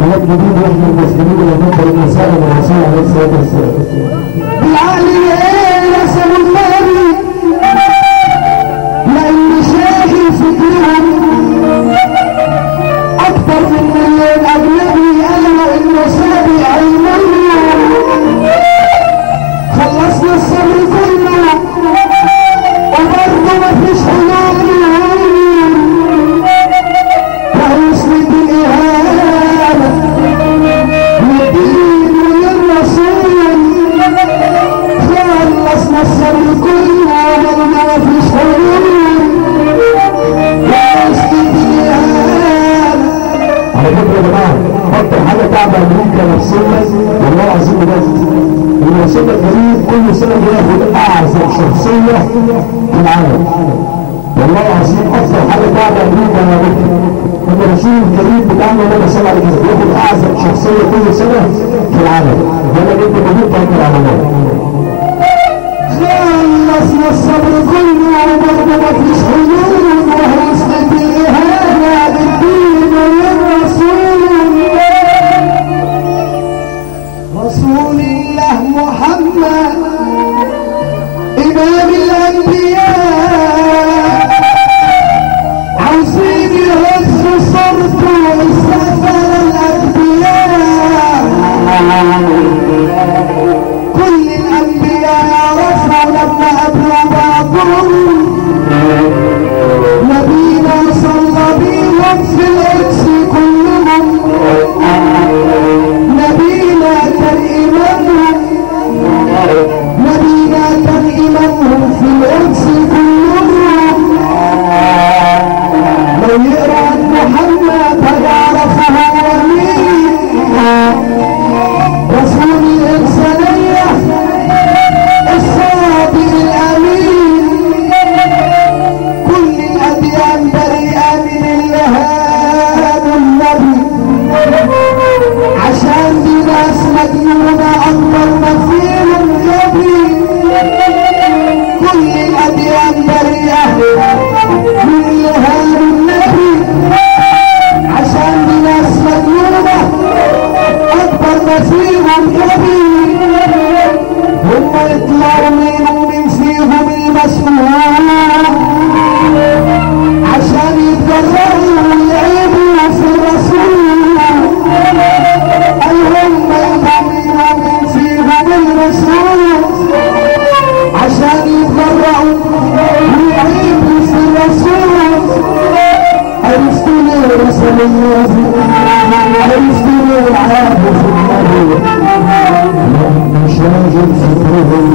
كلام جديد واحنا المسلمين اللي بنقرا الرساله من الرسول عليه الصلاه والسلام. بالعالي رسم الفاري لان شاغل فكرهم اكثر من مليون اجنبي قالوا انه سابق علمهم. خلصنا الصبر كله وبرضه مفيش حلول. وهيسند الاهانه للدين وللرسول. خلصنا الصبر كله وبرضه مفيش حلول. وهيسند الاهانه. على فكره يا جماعه اكتر حاجه تعب امريكا نفسيا والله العظيم بجد ان الرسول الكريم كل سنه بياخد اعظم شخصيه في العالم. والله العظيم اكثر حاجه تعب امريكا يا بنتي ان الرسول الكريم بتاعنا لما صلى عليه وسلم بياخد اعظم شخصيه كل سنه في العالم. وانا جبت موجود تاكل على الله. خلصنا الصبر كله وبرضه مفيش حلول. وهيسند الاهانه للدين وللرسول. رسول الله محمد إمام الأنبياء عاوزين يهزوا صرفه واستغفر الأنبياء. كل الأنبياء يعرفوا لما قبلوا بعضهم. نبينا صلى بيهم في القدس كلهم. نبينا كان إمامهم في القدس كلهم. لو يقرأ عن محمد هيعرف هو مين. رسول الإنسانية الصادق الأمين. كل الأديان بريئة من اللي هانوا النبي. عشان دي ناس مجنونة أكبر ما فيهم غبي. كل الأديان بريئة من اللي هانوا النبي. عشان دي ناس مجنونة أكبر ما فيهم غبي. هم يطلعوا مين ومين فيهم المسؤول عشان يتجرأوا ويعيبوا في الرسول. أي هم يطلعوا مين ومين فيهم المسؤول عشان يتجرأوا ويعيبوا في الرسول. عرفتوا ليه رسول الله؟ عرفتوا ليه عابوا في النبي؟ لما شاغل فكرهم